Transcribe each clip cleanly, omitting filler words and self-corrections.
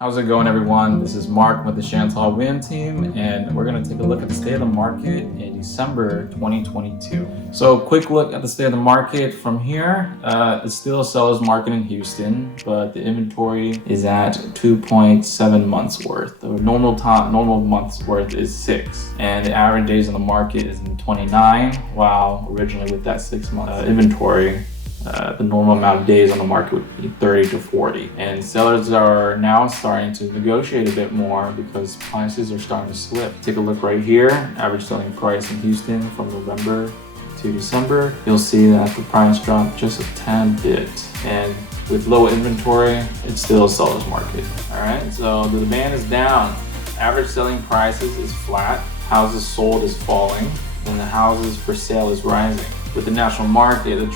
How's it going, everyone? This is Mark with the 𝗠𝗿𝗲𝗵 team, and we're going to take a look at the state of the market in December 2022. So quick look at the state of the market from here. It's still a seller's market in Houston, but the inventory is at 2.7 months worth. The normal months worth is 6, and the average days on the market is in 29, while originally with that 6-month inventory, the normal amount of days on the market would be 30 to 40. And sellers are now starting to negotiate a bit more because prices are starting to slip. Take a look right here, average selling price in Houston from November to December. You'll see that the price dropped just a tad bit. And with low inventory, it's still a seller's market. All right, so the demand is down. Average selling prices is flat. Houses sold is falling, and the houses for sale is rising. With the national market, the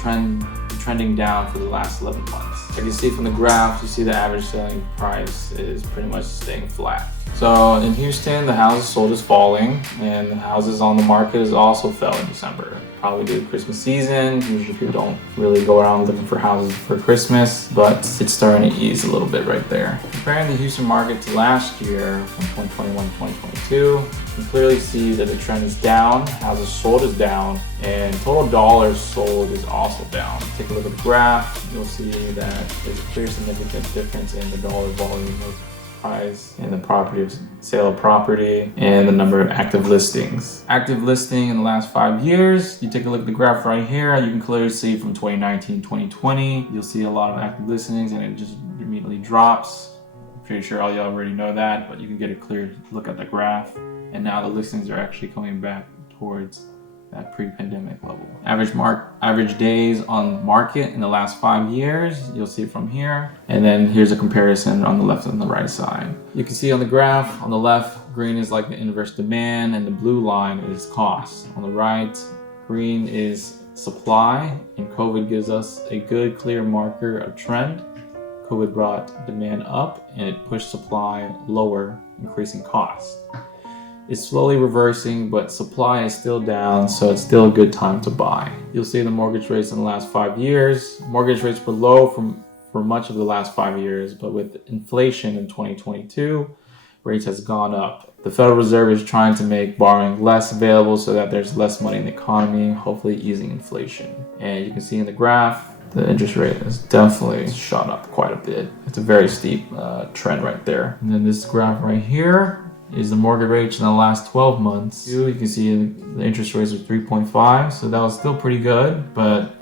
trending down for the last 11 months. Like you see from the graph, you see the average selling price is pretty much staying flat. So in Houston, the houses sold is falling, and the houses on the market is also fell in December. Probably due to Christmas season. Usually people don't really go around looking for houses for Christmas, but it's starting to ease a little bit right there. Comparing the Houston market to last year, from 2021 to 2022, you can clearly see that the trend is down, houses sold is down, and total dollars sold is also down. Take a look at the graph, you'll see that there's a clear significant difference in the dollar volume of price and the property of sale of property and the number of active listings. Active listing in the last 5 years, you take a look at the graph right here, you can clearly see from 2019 2020, you'll see a lot of active listings and it just immediately drops. I'm pretty sure all y'all already know that, but you can get a clear look at the graph. And now the listings are actually coming back towards that pre-pandemic level. Average days on market in the last 5 years, you'll see from here. And then here's a comparison on the left and the right side. You can see on the graph, on the left, green is like the inverse demand and the blue line is cost. On the right, green is supply, and COVID gives us a good clear marker of trend. COVID brought demand up and it pushed supply lower, increasing cost. It's slowly reversing, but supply is still down, so it's still a good time to buy. You'll see the mortgage rates in the last 5 years. Mortgage rates were low for much of the last 5 years, but with inflation in 2022, rates has gone up. The Federal Reserve is trying to make borrowing less available so that there's less money in the economy, hopefully easing inflation. And you can see in the graph, the interest rate has definitely shot up quite a bit. It's a very steep trend right there. And then this graph right here is the mortgage rates in the last 12 months. You can see the interest rates are 3.5, so that was still pretty good, but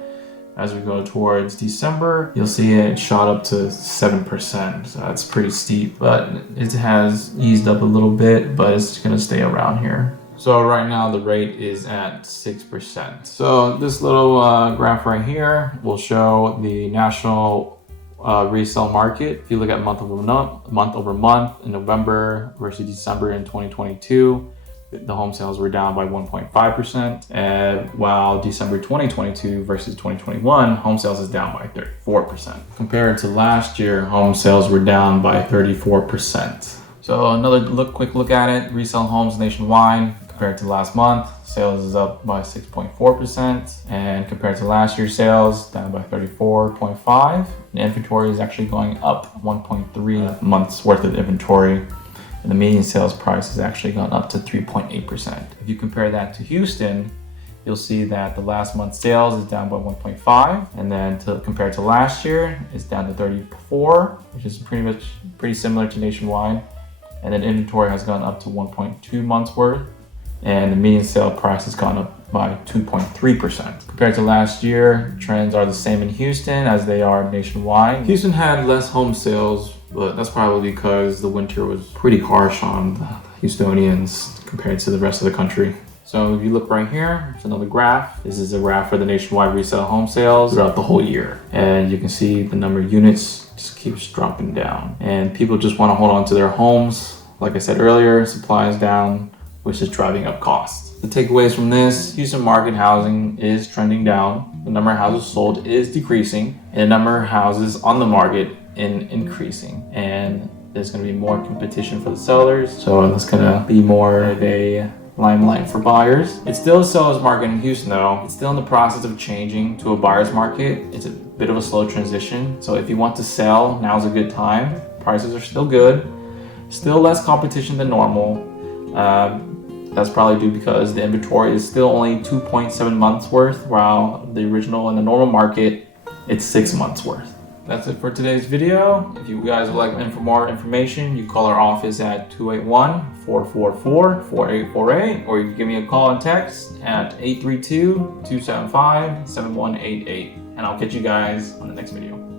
as we go towards December, you'll see it shot up to 7%, so that's pretty steep, but it has eased up a little bit, but it's gonna stay around here. So right now the rate is at 6%. So this little graph right here will show the national resale market. If you look at month over month in November versus December in 2022, the home sales were down by 1.5%, while December 2022 versus 2021, home sales is down by 34%. Compared to last year, home sales were down by 34%. So another quick look at it, resale homes nationwide compared to last month. Sales is up by 6.4%, and compared to last year's sales, down by 34.5%. And inventory is actually going up 1.3 months worth of inventory, and the median sales price has actually gone up to 3.8%. If you compare that to Houston, you'll see that the last month's sales is down by 1.5, and then compared to last year, it's down to 34, which is pretty similar to nationwide. And then inventory has gone up to 1.2 months worth, and the median sale price has gone up by 2.3%. Compared to last year, trends are the same in Houston as they are nationwide. Houston had less home sales, but that's probably because the winter was pretty harsh on the Houstonians compared to the rest of the country. So if you look right here, it's another graph. This is a graph for the nationwide resale home sales throughout the whole year. And you can see the number of units just keeps dropping down. And people just want to hold on to their homes. Like I said earlier, supply is down, which is driving up costs. The takeaways from this, Houston market housing is trending down. The number of houses sold is decreasing, and the number of houses on the market increasing. And there's going to be more competition for the sellers, so that's going to be more of a limelight for buyers. It's still a seller's market in Houston though. It's still in the process of changing to a buyer's market. It's a bit of a slow transition. So if you want to sell, now's a good time. prices are still good. Still less competition than normal. That's probably due because the inventory is still only 2.7 months worth, while the original in the normal market, it's 6 months worth. That's it for today's video. If you guys would like for more information, you call our office at 281-444-4848, or you can give me a call and text at 832-275-7188. And I'll catch you guys on the next video.